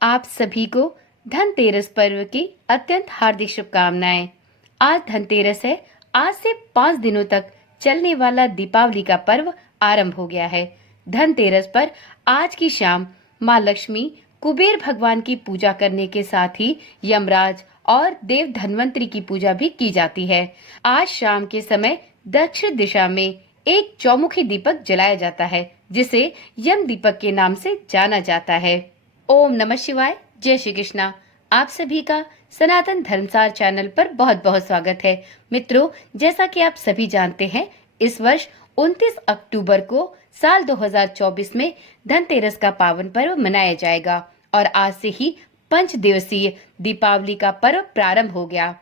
आप सभी को धनतेरस पर्व की अत्यंत हार्दिक शुभकामनाएं। आज धनतेरस है। आज से 5 दिनों तक चलने वाला दीपावली का पर्व आरंभ हो गया है। धनतेरस पर आज की शाम माँ लक्ष्मी, कुबेर भगवान की पूजा करने के साथ ही यमराज और देव धन्वंतरी की पूजा भी की जाती है। आज शाम के समय दक्षिण दिशा में एक चौमुखी दीपक जलाया जाता है, जिसे यम दीपक के नाम से जाना जाता है। ओम नमः शिवाय। जय श्री कृष्णा। आप सभी का सनातन धर्मसार चैनल पर बहुत बहुत स्वागत है। मित्रों, जैसा कि आप सभी जानते हैं, इस वर्ष 29 अक्टूबर को साल 2024 में धनतेरस का पावन पर्व मनाया जाएगा और आज से ही 5 दिवसीय दीपावली का पर्व प्रारंभ हो गया।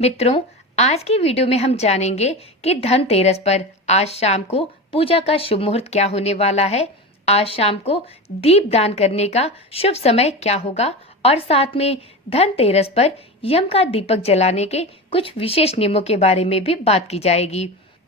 मित्रों, आज की वीडियो में हम जानेंगे कि धनतेरस पर आज शाम को पूजा का शुभ मुहूर्त क्या होने वाला है, आज शाम को दीप दान करने का शुभ समय क्या होगा और साथ में धनतेरस पर यम का दीपक जलाने के कुछ विशेष नियमों के बारे में भी बात की जाएगी।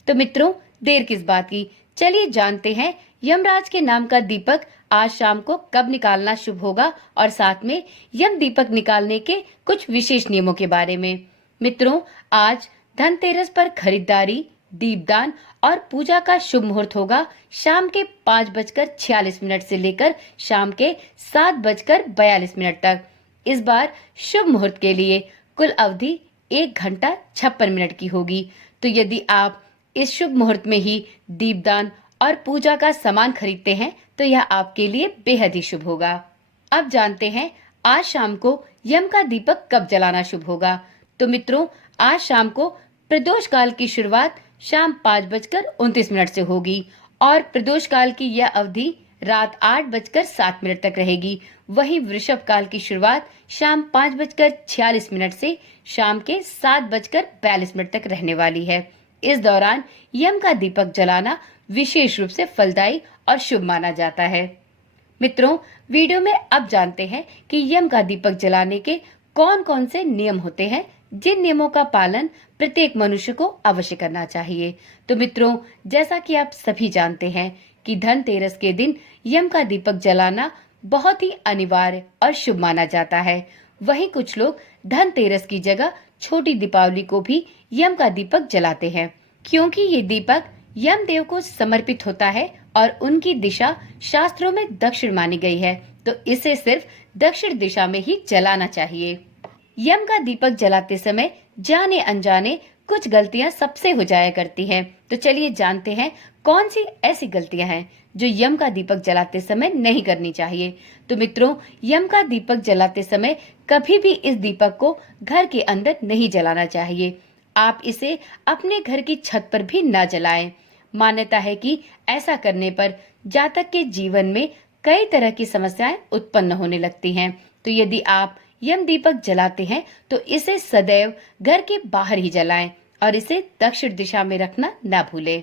तो मित्रों, देर किस बात की, चलिए जानते हैं यमराज के नाम का दीपक आज शाम को कब निकालना शुभ होगा और साथ में यम दीपक निकालने के कुछ विशेष नियमों के बारे में। मित्रों, आज धनतेरस पर खरीदारी, दीपदान और पूजा का शुभ मुहूर्त होगा शाम के 5:46 से लेकर शाम के 7:42 तक। इस बार शुभ मुहूर्त के लिए कुल अवधि 1 घंटा 56 मिनट की होगी। तो यदि आप इस शुभ मुहूर्त में ही दीपदान और पूजा का सामान खरीदते हैं तो यह आपके लिए बेहद ही शुभ होगा। अब जानते हैं आज शाम को यम का दीपक कब जलाना शुभ होगा। तो मित्रों, आज शाम को प्रदोष काल की शुरुआत शाम 5:29 से होगी और प्रदोष काल की यह अवधि रात 8:07 तक रहेगी। वहीं वृषभ काल की शुरुआत शाम 5:46 से शाम के 7:42 तक रहने वाली है। इस दौरान यम का दीपक जलाना विशेष रूप से फलदायी और शुभ माना जाता है। मित्रों, वीडियो में अब जानते हैं कि यम का दीपक जलाने के कौन कौन से नियम होते हैं, जिन नियमों का पालन प्रत्येक मनुष्य को अवश्य करना चाहिए। तो मित्रों, जैसा कि आप सभी जानते हैं कि धनतेरस के दिन यम का दीपक जलाना बहुत ही अनिवार्य और शुभ माना जाता है। वहीं कुछ लोग धनतेरस की जगह छोटी दीपावली को भी यम का दीपक जलाते हैं, क्योंकि ये दीपक यम देव को समर्पित होता है और उनकी दिशा शास्त्रों में दक्षिण मानी गई है, तो इसे सिर्फ दक्षिण दिशा में ही जलाना चाहिए। यम का दीपक जलाते समय जाने अनजाने कुछ गलतियां सबसे हो जाया करती हैं। तो चलिए जानते हैं कौन सी ऐसी गलतियां हैं जो यम का दीपक जलाते समय नहीं करनी चाहिए। तो मित्रों, यम का दीपक जलाते समय कभी भी इस दीपक को घर के अंदर नहीं जलाना चाहिए। आप इसे अपने घर की छत पर भी न जलाएं। मान्यता है कि ऐसा करने पर जातक के जीवन में कई तरह की समस्याएं उत्पन्न होने लगती हैं। तो यदि आप यम दीपक जलाते हैं तो इसे सदैव घर के बाहर ही जलाएं और इसे दक्षिण दिशा में रखना न भूलें।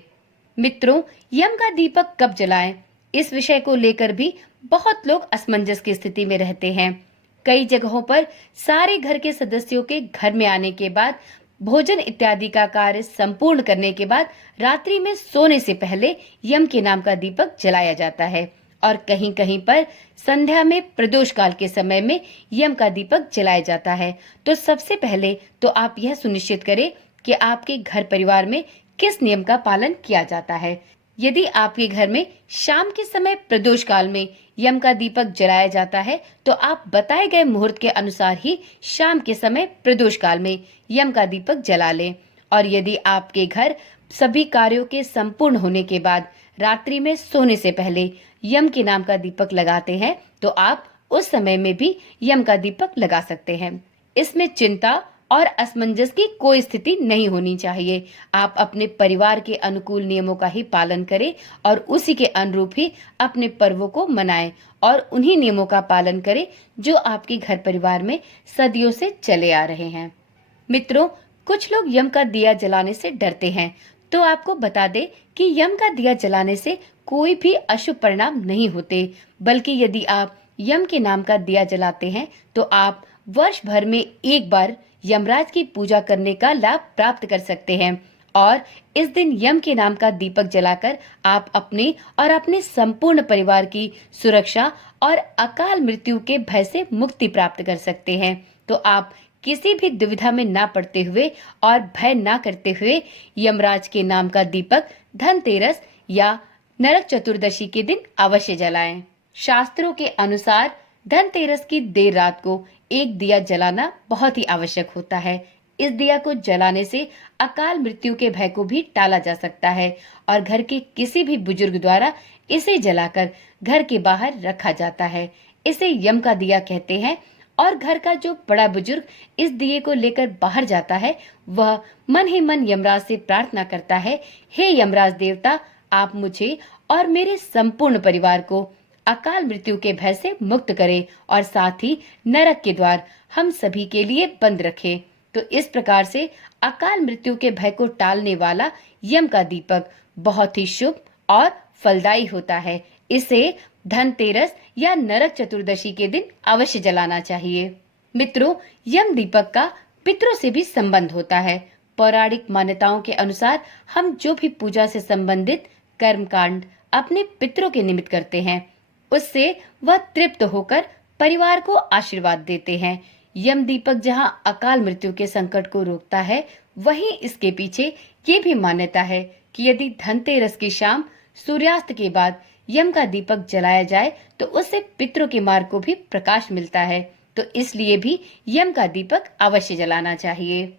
मित्रों, यम का दीपक कब जलाएं, इस विषय को लेकर भी बहुत लोग असमंजस की स्थिति में रहते हैं। कई जगहों पर सारे घर के सदस्यों के घर में आने के बाद भोजन इत्यादि का कार्य संपूर्ण करने के बाद रात्रि में सोने से पहले यम के नाम का दीपक जलाया जाता है और कहीं कहीं पर संध्या में प्रदोष काल के समय में यम का दीपक जलाया जाता है। तो सबसे पहले तो आप यह सुनिश्चित करें कि आपके घर परिवार में किस नियम का पालन किया जाता है। यदि आपके घर में शाम के समय प्रदोष काल में यम का दीपक जलाया जाता है तो आप बताए गए मुहूर्त के अनुसार ही शाम के समय प्रदोष काल में यम का दीपक जला लें। और यदि आपके घर सभी कार्यों के संपूर्ण होने के बाद रात्रि में सोने से पहले यम के नाम का दीपक लगाते हैं तो आप उस समय में भी यम का दीपक लगा सकते हैं। इसमें चिंता और असमंजस की कोई स्थिति नहीं होनी चाहिए। आप अपने परिवार के अनुकूल नियमों का ही पालन करें और उसी के अनुरूप ही अपने पर्वों को मनाएं और उन्हीं नियमों का पालन करें जो आपके घर परिवार में सदियों से चले आ रहे हैं। मित्रों, कुछ लोग यम का दिया जलाने से डरते हैं, तो आपको बता दें कि यम का दिया जलाने से कोई भी अशुभ परिणाम नहीं होते, बल्कि यदि आप यम के नाम का दिया जलाते हैं तो आप वर्ष भर में एक बार यमराज की पूजा करने का लाभ प्राप्त कर सकते हैं और इस दिन यम के नाम का दीपक जलाकर आप अपने और अपने संपूर्ण परिवार की सुरक्षा और अकाल मृत्यु के भय से मुक्ति प्राप्त कर सकते हैं। तो आप किसी भी दुविधा में ना पड़ते हुए और भय ना करते हुए यमराज के नाम का दीपक धनतेरस या नरक चतुर्दशी के दिन अवश्य जलाएं। शास्त्रों के अनुसार धनतेरस की देर रात को एक दिया जलाना बहुत ही आवश्यक होता है। इस दिया को जलाने से अकाल मृत्यु के भय को भी टाला जा सकता है और घर के किसी भी बुजुर्ग द्वारा इसे जलाकर घर के बाहर रखा जाता है। इसे यम का दिया कहते हैं और घर का जो बड़ा बुजुर्ग इस दिए को लेकर बाहर जाता है वह मन ही मन यमराज से प्रार्थना करता है, हे यमराज देवता, आप मुझे और मेरे संपूर्ण परिवार को अकाल मृत्यु के भय से मुक्त करें और साथ ही नरक के द्वार हम सभी के लिए बंद रखें। तो इस प्रकार से अकाल मृत्यु के भय को टालने वाला यम का दीपक बहुत ही शुभ और फलदायी होता है। इसे धनतेरस या नरक चतुर्दशी के दिन अवश्य जलाना चाहिए। मित्रों, यम दीपक का पितरों से भी संबंध होता है। पौराणिक मान्यताओं के अनुसार हम जो भी पूजा से संबंधित कर्म कांड अपने पितरों के निमित्त करते हैं, उससे वह तृप्त होकर परिवार को आशीर्वाद देते हैं। यम दीपक जहां अकाल मृत्यु के संकट को रोकता है, वहीं इसके पीछे ये भी मान्यता है कि यदि धनतेरस की शाम सूर्यास्त के बाद यम का दीपक जलाया जाए तो उससे पितरों के मार्ग को भी प्रकाश मिलता है। तो इसलिए भी यम का दीपक अवश्य जलाना चाहिए।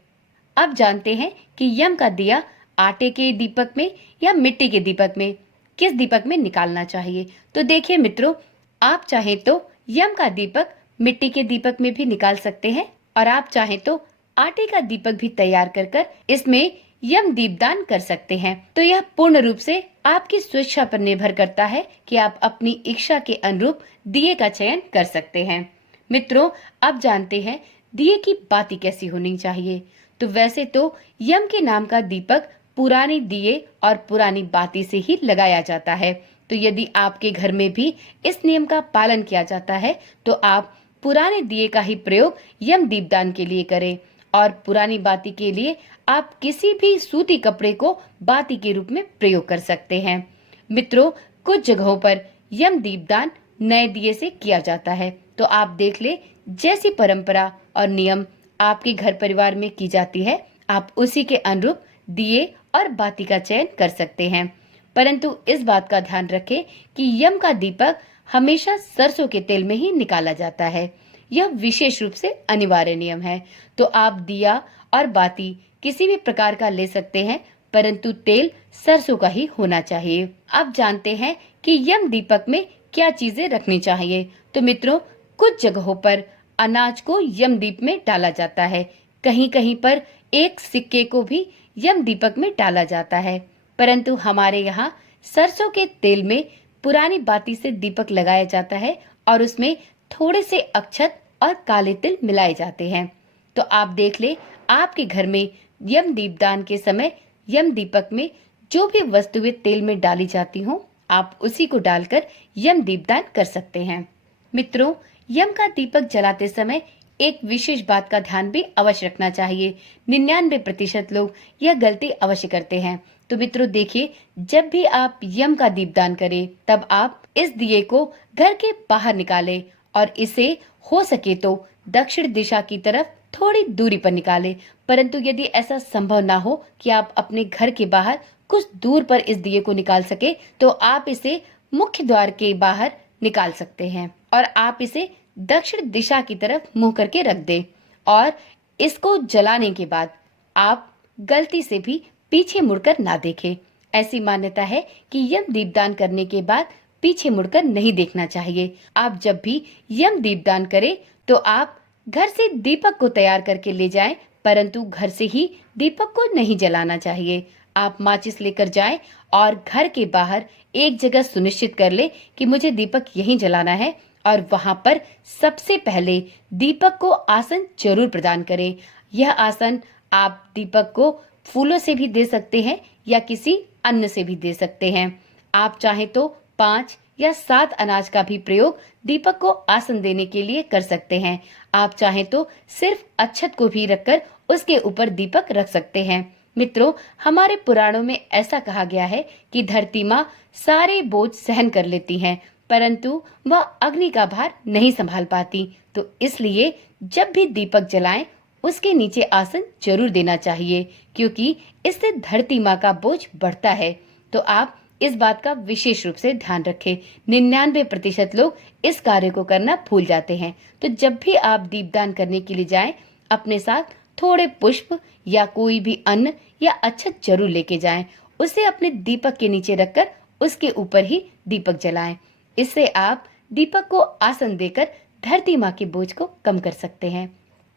अब जानते हैं कि यम का दिया आटे के दीपक में या मिट्टी के दीपक में किस दीपक में निकालना चाहिए। तो देखिए मित्रों, आप चाहे तो यम का दीपक मिट्टी के दीपक में भी निकाल सकते हैं और आप चाहे तो आटे का दीपक भी तैयार कर इसमें यम दीपदान कर सकते हैं। तो यह पूर्ण रूप से आपकी स्वेच्छा पर निर्भर करता है कि आप अपनी इच्छा के अनुरूप दिए का चयन कर सकते हैं। मित्रों, अब जानते हैं दिए की बाती कैसी होनी चाहिए। तो वैसे तो यम के नाम का दीपक पुराने दिए और पुरानी बाती से ही लगाया जाता है। तो यदि आपके घर में भी इस नियम का पालन किया जाता है तो आप पुराने दिए का ही प्रयोग यम दीपदान के लिए करें और पुरानी बाती के लिए आप किसी भी सूती कपड़े को बाती के रूप में प्रयोग कर सकते हैं। मित्रों, कुछ जगहों पर यम दीपदान नए दिए से किया जाता है। तो आप देख ले, जैसी परंपरा और नियम आपके घर परिवार में की जाती है, आप उसी के अनुरूप दिए और बाती का चयन कर सकते हैं। परंतु इस बात का ध्यान रखें कि यम का दीपक हमेशा सरसों के तेल में ही निकाला जाता है। यह विशेष रूप से अनिवार्य नियम है। तो आप दिया और बाती किसी भी प्रकार का ले सकते हैं, परंतु तेल सरसों का ही होना चाहिए। अब जानते हैं कि यम दीपक में क्या चीजें रखनी चाहिए। तो मित्रों, कुछ जगहों पर अनाज को यम दीप में डाला जाता है, कहीं कहीं पर एक सिक्के को भी यम दीपक में डाला जाता है, परंतु हमारे यहाँ सरसों के तेल में पुरानी बाती से दीपक लगाया जाता है और उसमें थोड़े से अक्षत और काले तिल मिलाए जाते हैं। तो आप देख ले, आपके घर में यम दीपदान के समय यम दीपक में जो भी वस्तुएं तेल में डाली जाती हों, आप उसी को डालकर यम दीपदान कर सकते हैं। मित्रों, यम का दीपक जलाते समय एक विशेष बात का ध्यान भी अवश्य रखना चाहिए। 99% लोग यह गलती अवश्य करते हैं। तो मित्रों देखिए, जब भी आप यम का दीपदान करें तब आप इस दिए को घर के बाहर निकालें और इसे हो सके तो दक्षिण दिशा की तरफ थोड़ी दूरी पर निकालें। परंतु यदि ऐसा संभव ना हो कि आप अपने घर के बाहर कुछ दूर पर इस दिए को निकाल सके, तो आप इसे मुख्य द्वार के बाहर निकाल सकते हैं और आप इसे दक्षिण दिशा की तरफ मुंह करके रख दें और इसको जलाने के बाद आप गलती से भी पीछे मुड़कर ना देखें। ऐसी मान्यता है कि यम दीपदान करने के बाद पीछे मुड़कर नहीं देखना चाहिए। आप जब भी यम दीपदान करें तो आप घर से दीपक को तैयार करके ले जाएं, परंतु घर से ही दीपक को नहीं जलाना चाहिए। आप माचिस लेकर जाएं और घर के बाहर एक जगह सुनिश्चित कर ले कि मुझे दीपक यहीं जलाना है और वहां पर सबसे पहले दीपक को आसन जरूर प्रदान करें। यह आसन आप दीपक को फूलों से भी दे सकते हैं या किसी अन्न से भी दे सकते हैं। आप चाहे तो 5 या 7 अनाज का भी प्रयोग दीपक को आसन देने के लिए कर सकते हैं। आप चाहे तो सिर्फ अक्षत को भी रखकर उसके ऊपर दीपक रख सकते हैं। मित्रों, हमारे पुराणों में ऐसा कहा गया है कि धरती माँ सारे बोझ सहन कर लेती हैं, परंतु वह अग्नि का भार नहीं संभाल पाती। तो इसलिए जब भी दीपक जलाएं, उसके नीचे आसन जरूर देना चाहिए, क्योंकि इससे धरती माँ का बोझ बढ़ता है। तो आप इस बात का विशेष रूप से ध्यान रखें। 99% लोग इस कार्य को करना भूल जाते हैं। तो जब भी आप दीपदान करने के लिए जाएं, अपने साथ थोड़े पुष्प या कोई भी अन्न या अक्षत जरूर लेके जाएं। उसे अपने दीपक के नीचे रखकर उसके ऊपर ही दीपक जलाएं। इससे आप दीपक को आसन देकर धरती माँ के बोझ को कम कर सकते हैं।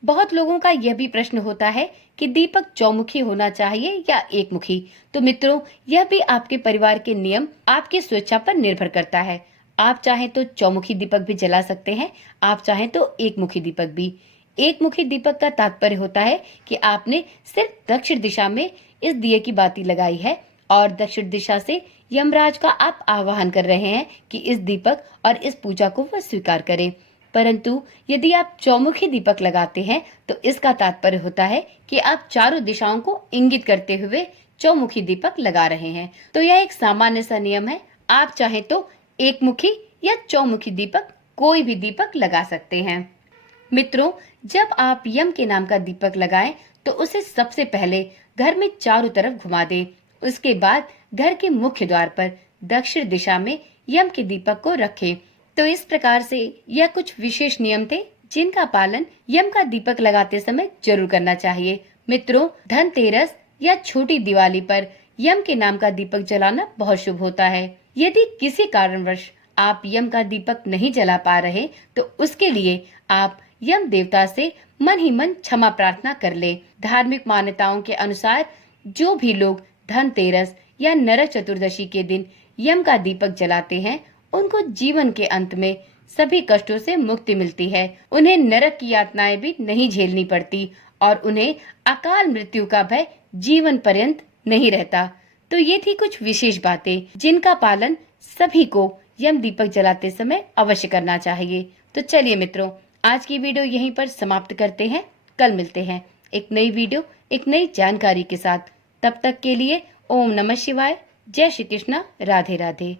बहुत लोगों का यह भी प्रश्न होता है कि दीपक चौमुखी होना चाहिए या एकमुखी। तो मित्रों, यह भी आपके परिवार के नियम, आपकी स्वेच्छा पर निर्भर करता है। आप चाहें तो चौमुखी दीपक भी जला सकते हैं, आप चाहें तो एकमुखी दीपक भी। एकमुखी दीपक का तात्पर्य होता है कि आपने सिर्फ दक्षिण दिशा में इस दिए की बाती लगाई है और दक्षिण दिशा से यमराज का आप आवाहन कर रहे हैं कि इस दीपक और इस पूजा को वह स्वीकार करे। परंतु यदि आप चौमुखी दीपक लगाते हैं तो इसका तात्पर्य होता है कि आप चारों दिशाओं को इंगित करते हुए चौमुखी दीपक लगा रहे हैं। तो यह एक सामान्य सा नियम है। आप चाहे तो एकमुखी या चौमुखी दीपक, कोई भी दीपक लगा सकते हैं। मित्रों, जब आप यम के नाम का दीपक लगाएं तो उसे सबसे पहले घर में चारों तरफ घुमा दें। उसके बाद घर के मुख्य द्वार पर दक्षिण दिशा में यम के दीपक को रखें। तो इस प्रकार से यह कुछ विशेष नियम थे जिनका पालन यम का दीपक लगाते समय जरूर करना चाहिए। मित्रों, धनतेरस या छोटी दिवाली पर यम के नाम का दीपक जलाना बहुत शुभ होता है। यदि किसी कारणवश आप यम का दीपक नहीं जला पा रहे तो उसके लिए आप यम देवता से मन ही मन क्षमा प्रार्थना कर ले। धार्मिक मान्यताओं के अनुसार जो भी लोग धनतेरस या नरक चतुर्दशी के दिन यम का दीपक जलाते हैं, उनको जीवन के अंत में सभी कष्टों से मुक्ति मिलती है। उन्हें नरक की यातनाएं भी नहीं झेलनी पड़ती और उन्हें अकाल मृत्यु का भय जीवन पर्यंत नहीं रहता। तो ये थी कुछ विशेष बातें जिनका पालन सभी को यम दीपक जलाते समय अवश्य करना चाहिए। तो चलिए मित्रों, आज की वीडियो यहीं पर समाप्त करते हैं। कल मिलते हैं एक नई वीडियो, एक नई जानकारी के साथ। तब तक के लिए ओम नमः शिवाय, जय श्री कृष्णा, राधे राधे।